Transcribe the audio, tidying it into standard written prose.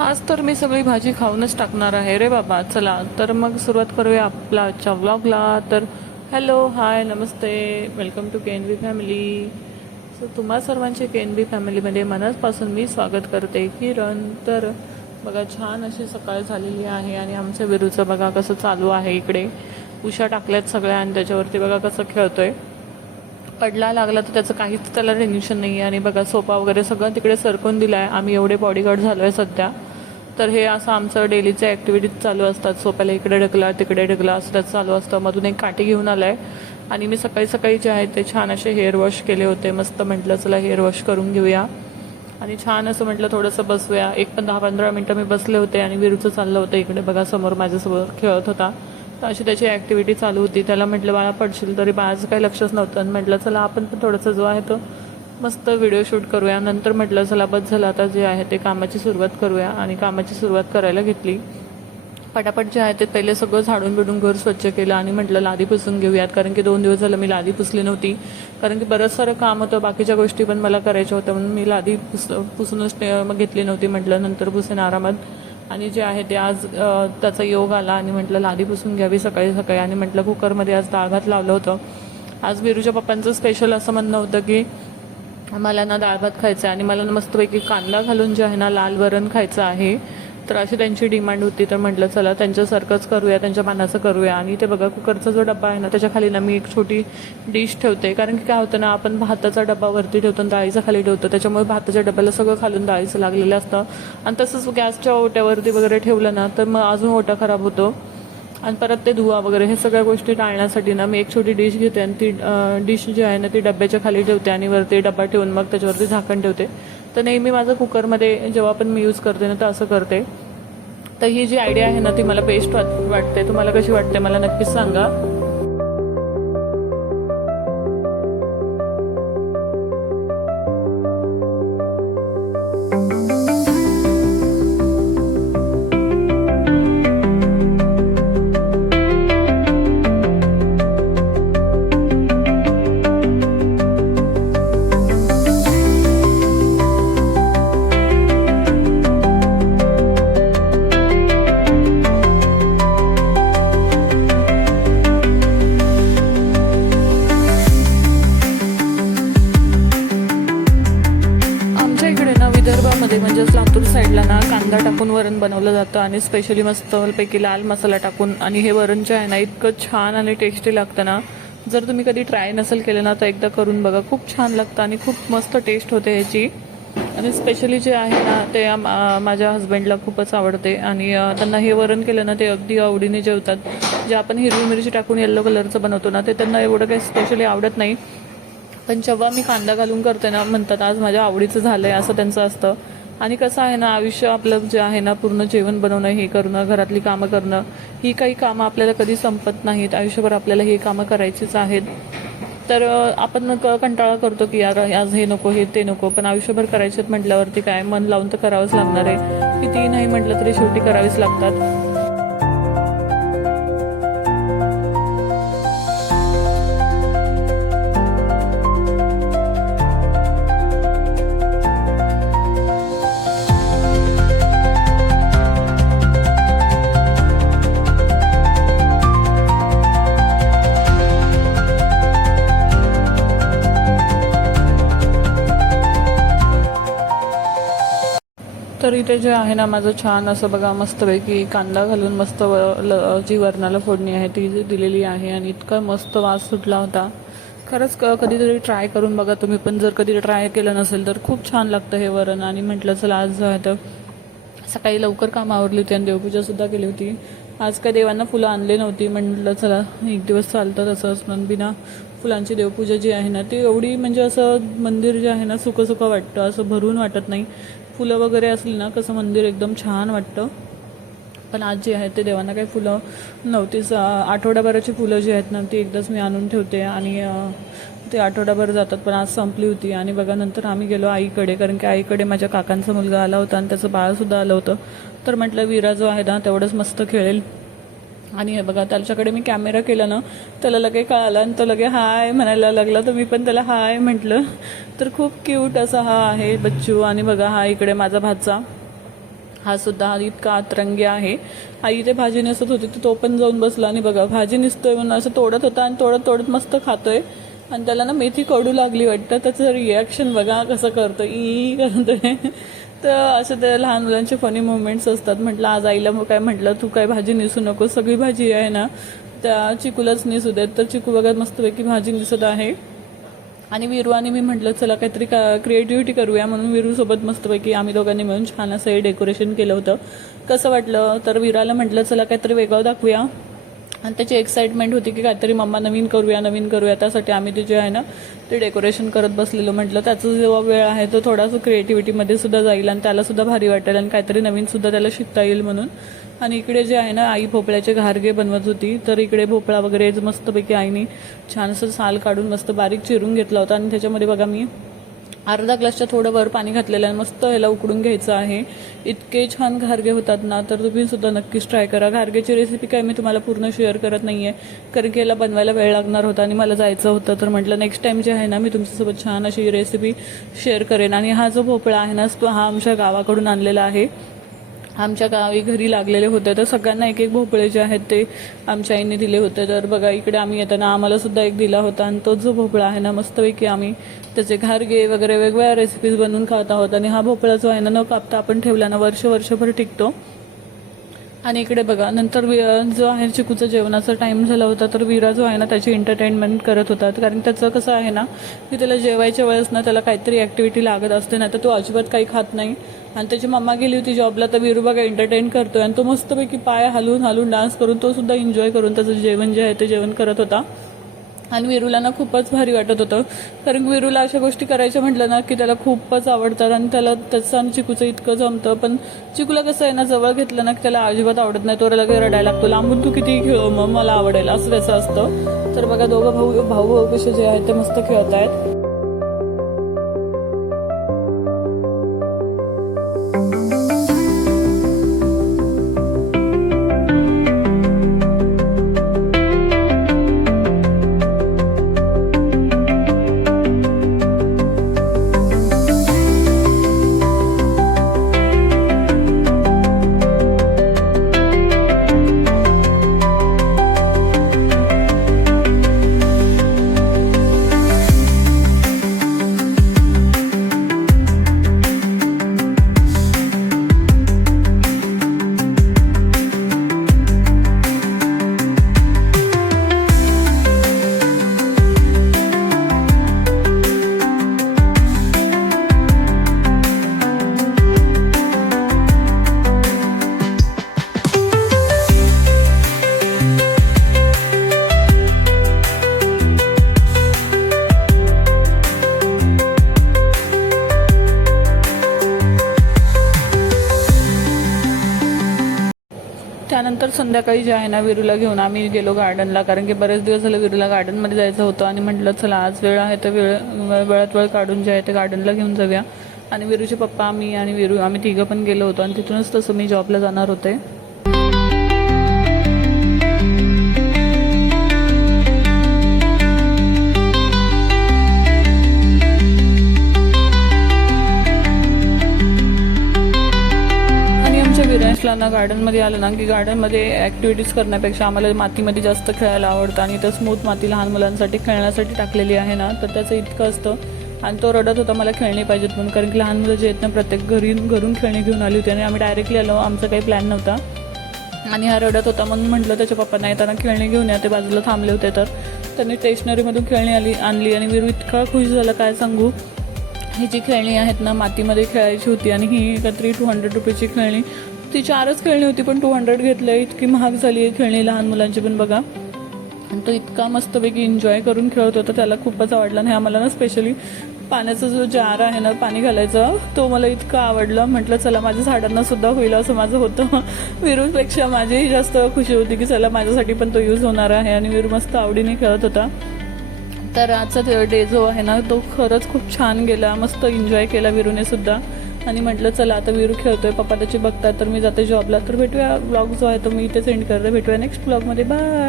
आज तर मी सगळी भाजी खाऊनच टाकणार आहे रे बाबा. चला तर मग सुरुवात करूया आपला आजच्या व्लॉगला. तर हॅलो, हाय, नमस्ते, welcome to KNB family. So तुम्हा सर्वांचे केएनबी फॅमिलीमध्ये मनापासून मी स्वागत करते. किरण, तर बघा छान अशी सकाळ झालेली आहे आणि आमच्या विरूचं बघा कसं चालू आहे. इकडे उशा टाकल्यात सगळ्या आणि त्याच्यावरती बघा कसं खेळतोय. पडला लागला तर त्याचं काहीच त्याला टेन्शन नाही आहे. आणि बघा सोफा वगैरे सगळं तिकडे सरकून दिला आहे. आम्ही एवढे बॉडीगार्ड झालो आहे सध्या. तर हे असं आमचं डेलीच्या ॲक्टिव्हिटीज चालू असतात. सोप्याला इकडे ढकला तिकडे ढकला असं त्याचं चालू असतं. मधून एक काठी घेऊन आला आहे आणि मी सकाळी सकाळी जे आहे ते छान असे हेअर वॉश केले होते. मस्त म्हटलं चला हेअर वॉश करून घेऊया आणि छान असं म्हटलं थोडंसं बसूया. एक पण 10-15 मिनटं मी बसले होते आणि विरूचं चाललं होतं इकडे बघा समोर माझ्यासमोर खेळत होता. तर अशी त्याची ॲक्टिव्हिटी चालू होती. त्याला म्हटलं बाळा पडशील, तरी बाळाचं काही लक्षच नव्हतं आणि म्हटलं चला आपण पण थोडंसं जो आहे तो मस्त व्हिडिओ शूट करूया. नंतर म्हटलं चला बस झालं आता जे आहे ते कामाची सुरुवात करूया आणि कामाची सुरुवात करायला घेतली. पटापट जे आहे ते पहिले सगळं झाडून बिडून घर स्वच्छ केलं आणि म्हटलं लादी पुसून घेऊयात. कारण की 2 दिवस झालं मी लादी पुसली नव्हती. कारण की बरंच सारं काम होतं, बाकीच्या गोष्टी पण मला करायच्या होत्या म्हणून मी लादी पुसूनच मग घेतली नव्हती. म्हटलं नंतर पुसेन आरामात. आणि जे आहे ते आज त्याचा योग आला आणि म्हटलं लादी पुसून घ्यावी सकाळी सकाळी. आणि म्हटलं कुकरमध्ये आज डाळ भात लावलं होतं. आज विरूच्या पप्पांचं स्पेशल असं म्हणणं होतं की मला ना डाळ भात खायचं आहे आणि मला मस्तपैकी कांदा घालून जे आहे ना लाल वरण खायचं आहे. तर अशी त्यांची डिमांड होती. तर म्हटलं चला त्यांच्यासारखंच करूया, त्यांच्या मानाचं करूया. आणि ते बघा कुकरचा जो डब्बा आहे ना त्याच्या खाली ना मी एक छोटी डिश ठेवते. कारण की काय होतं ना, आपण भाताचा डब्बा वरती ठेवतो आणि डाळीचा खाली ठेवतो, त्याच्यामुळे भाताच्या डब्याला सगळं खालून डाळीचं लागलेलं असतं. आणि तसंच गॅसच्या ओट्यावरती वगैरे ठेवलं ना तर मग अजून ओटा खराब होतो आणि परत ते धुवा वगैरे हे सगळ्या गोष्टी टाळण्यासाठी ना मी एक छोटी डिश घेते आणि ती डिश जी आहे ना ती डब्याच्या खाली ठेवते आणि वरती डब्बा ठेवून मग त्याच्यावरती झाकण ठेवते. तर नेहमी माझं कुकरमध्ये जेव्हा पण मी यूज करते ना तर असं करते. तर ही जी आयडिया आहे ना ती मला बेस्ट वाटते. तुम्हाला कशी वाटते मला नक्कीच सांगा. विदर्भामध्ये म्हणजेच लातूर साईडला ना कांदा टाकून वरण बनवलं जातं आणि स्पेशली मस्तपैकी लाल मसाला टाकून. आणि हे वरण जे आहे ना इतकं छान आणि टेस्टी लागतं ना. जर तुम्ही कधी ट्राय नसेल केलं ना तर एकदा करून बघा. खूप छान लागतं आणि खूप मस्त टेस्ट होते ह्याची. आणि स्पेशली जे आहे ना ते माझ्या हस्बंडला खूपच आवडते आणि त्यांना हे वरण केलं ना ते अगदी आवडीने जेवतात. जे आपण हिरवी मिरची टाकून येल्लो कलरचं बनवतो ना ते त्यांना एवढं काही स्पेशली आवडत नाही. पण जेव्हा मी कांदा घालून करते ना म्हणतात आज माझ्या आवडीचं झालं आहे असं त्यांचं असतं. आणि कसं आहे ना आयुष्य आपलं जे आहे ना पूर्ण जेवण बनवणं, हे करणं, घरातली कामं करणं, ही काही कामं आपल्याला कधी संपत नाहीत. आयुष्यभर आपल्याला ही कामं करायचीच आहेत. तर आपण कंटाळा करतो की यार आज हे नको हे ते नको, पण आयुष्यभर करायचेत म्हटल्यावरती काय मन लावून तर करावंच लागणार आहे. कितीही नाही म्हटलं तरी शेवटी करावीच लागतात. तर इथे जे आहे ना माझं छान असं बघा मस्तपैकी कांदा घालून मस्त जी वरणाला फोडणी आहे ती दिलेली आहे आणि इतका मस्त वास सुटला होता. खरंच कधीतरी ट्राय करून बघा तुम्ही पण. जर कधी ट्राय केलं नसेल तर खूप छान लागतं हे वरण. आणि म्हटलं चला आज जो आहे तर सकाळी लवकर काम आवरली होती आणि देवपूजासुद्धा केली होती. आज काय देवांना फुलं आणले नव्हती. म्हटलं चला एक दिवस चालतं तसंच. पण बिना फुलांची देवपूजा जी आहे ना ती एवढी म्हणजे असं मंदिर जे आहे ना सुकं सुकं वाटतं, असं भरून वाटत नाही. फुलं वगैरे असली ना कसं मंदिर एकदम छान वाटतं. पण आज जे आहे ते देवांना काही फुलं नव्हतीच. आठवड्याभराची फुलं जी आहेत ना ती एकदाच मी आणून ठेवते आणि ते आठवड्याभर जातात. पण आज संपली होती. आणि बघा नंतर आम्ही गेलो आईकडे, कारण की आईकडे माझ्या काकांचा मुलगा आला होता आणि त्याचं बाळसुद्धा आलं होतं. तर म्हटलं विरा जो आहे ना तेवढंच मस्त खेळेल. आणि हे बघा त्याच्याकडे मी कॅमेरा केला ना त्याला लगे कळाला आणि तो लगे हाय म्हणायला लागला. तर मी पण त्याला हाय म्हटलं. तर खूप क्यूट असा हा आहे बच्चू. आणि बघा हा इकडे माझा भाचा, हा सुद्धा इतका अतरंगी आहे. आई ते भाजी नेसत होती तर तो पण जाऊन बसला आणि बघा भाजी निसतोय म्हणून असं तोडत होता आणि तोडत मस्त खातोय. आणि त्याला ना मेथी कडू लागली वाटतं, त्याचं रिॲक्शन बघा कसं करतो, ई करतोय. तर असं ते लहान मुलांचे फनी मुवमेंट्स असतात. म्हटलं आज आईला काय म्हटलं, तू काय भाजी निसू नको, सगळी भाजी आहे ना त्या चिकूलाच निसू देत. तर चिकू बघा मस्तपैकी भाजी निसत आहे. आणि विरू आणि मी म्हटलं चला काहीतरी क्रिएटिव्हिटी करूया, म्हणून विरूसोबत मस्तपैकी आम्ही दोघांनी मिळून छान असं हे डेकोरेशन केलं होतं. कसं वाटलं तर विराला म्हटलं चला काहीतरी वेगळं दाखवूया, आणि त्याची एक्साइटमेंट होती की काहीतरी मम्मा नवीन करूया. त्यासाठी आम्ही ते जे आहे ना ते डेकोरेशन करत बसलेलो. म्हटलं त्याचा जेव्हा वेळ आहे तो थोडासा क्रिएटिव्हिटीमध्ये सुद्धा जाईल आणि त्याला सुद्धा भारी वाटेल आणि काहीतरी नवीन सुद्धा त्याला शिकता येईल म्हणून. आणि इकडे जे आहे ना आई भोपळ्याचे घारगे बनवत होती. तर इकडे भोपळा वगैरे मस्तपैकी आईने छानसं साल काढून मस्त बारीक चिरून घेतला होता आणि त्याच्यामध्ये बघा मी अर्धा ग्लासच्या थोडं वर पाणी घातलेलं आहे. मस्त ह्याला उकडून घ्यायचं आहे. इतके छान घारगे होतात ना, तर तुम्ही सुद्धा नक्कीच ट्राय करा. घारगेची रेसिपी काय मी तुम्हाला पूर्ण शेअर करत नाही आहे, कारण की याला बनवायला वेळ लागणार होता आणि मला जायचं होतं. तर म्हटलं नेक्स्ट टाइम जे आहे ना मी तुमच्यासोबत छान अशी रेसिपी शेअर करेन. आणि हा जो भोपळा आहे ना तो हा आमच्या गावाकडून आणलेला आहे. आमच्या गावी घरी लागलेले होते, तर सगळ्यांना एक एक भोपळे जे आहेत ते आमच्या आईने दिले होते. तर बघा इकडे आम्ही येताना आम्हाला सुद्धा एक दिला होता आणि तो जो भोपळा आहे ना मस्तपैकी आम्ही त्याचे घारगे वगैरे वेगवेगळ्या रेसिपीज बनवून खात आहोत. आणि हा भोपळा जो आहे ना न कापता आपण ठेवला ना वर्षभर टिकतो. आणि इकडे बघा नंतर जो आहे चिकूचा जेवणाचा टाइम झाला होता, तर विरा जो आहे ना त्याची एंटरटेनमेंट करत होता. कारण त्याचं कसं आहे ना की त्याला जेवायच्या वेळेस ना त्याला काहीतरी ॲक्टिव्हिटी लागत असते, नाही तर तो अजिबात काही खात नाही. आणि त्याची मम्मा गेली होती जॉबला, तर विरू बघा एंटरटेन करतोय आणि तो मस्तपैकी पाय हलवून डान्स करून तो सुद्धा एन्जॉय करून त्याचं जेवण जे आहे ते जेवण करत होता. आणि विरूला ना खूपच भारी वाटत होतं, कारण विरूला अशा गोष्टी करायच्या म्हटलं ना की त्याला खूपच आवडतात आणि त्याला त्याचं आणि चिकूचं इतकं जमतं. पण चिकूला कसं आहे ना जवळ घेतलं ना की त्याला अजिबात आवडत नाही, तो लगेच रडायला लागतो. लांबून तू किती खेळ मग मला आवडेल असं त्याचं असतं. तर बघा दोघं भाऊ कसे जे आहेत ते मस्त खेळत आहेत. त्यानंतर संध्याकाळी जे आहे ना विरूला घेऊन आम्ही गेलो गार्डनला, कारण की बरेच दिवस झाले विरूला गार्डनमध्ये जायचं होतं. आणि म्हटलं चला आज वेळ आहे तर वेळात वेळ काढून जे आहे ते गार्डनला घेऊन जाऊया. आणि विरूचे पप्पा मी आणि विरू आम्ही तिघं पण गेलो होतो आणि तिथूनच तसं मी जॉबला जाणार होते. विरांशला ना गार्डनमध्ये आलं ना की गार्डनमध्ये ॲक्टिव्हिटीज करण्यापेक्षा आम्हाला मातीमध्ये जास्त खेळायला आवडतं. आणि तर स्मूथ माती लहान मुलांसाठी खेळण्यासाठी टाकलेली आहे ना, तर त्याचं इतकं असतं. आणि तो रडत होता मला खेळणी पाहिजेत म्हणून, कारण की लहान मुलं जे आहेत ना प्रत्येक घरून खेळणी घेऊन आली होती आणि आम्ही डायरेक्टली आलो, आमचा काही प्लॅन नव्हता. आणि हा रडत होता म्हणून म्हटलं त्याच्या पप्पांना येताना खेळणी घेऊन या, ते बाजूला थांबले होते. तर त्यांनी स्टेशनरीमधून खेळणी आणली आणि विरू इतका खुश झाला काय सांगू. ही जी खेळणी आहेत ना मातीमध्ये खेळायची होती आणि ही काहीतरी 200 रुपयाची खेळणी, ती 4च खेळणी होती पण 200 घेतलं. इतकी महाग झाली आहे खेळणी लहान मुलांची पण बघा. आणि तो इतका मस्तपैकी एन्जॉय करून खेळत होता, त्याला खूपच आवडला. आणि आम्हाला ना स्पेशली पाण्याचा जो जार आहे ना पाणी घालायचं, तो मला इतका आवडला. म्हटलं चला माझ्या झाडांना सुद्धा होईल असं माझं होतं. विरूपेक्षा माझीही जास्त खुशी होती की चला माझ्यासाठी पण तो यूज होणार आहे. आणि विरू मस्त आवडीने खेळत होता. तर आजचा डे जो आहे ना तो खरंच खूप छान गेला, मस्त एन्जॉय केला विरूने सुद्धा. आणि म्हटलं चला आता विरू खेळतोय, पप्पा त्याची बघतात, तर मी जाते जॉबला. तर भेटूया, ब्लॉग जो आहे तो मी इथे सेंड करते. भेटूया नेक्स्ट ब्लॉगमध्ये, बाय.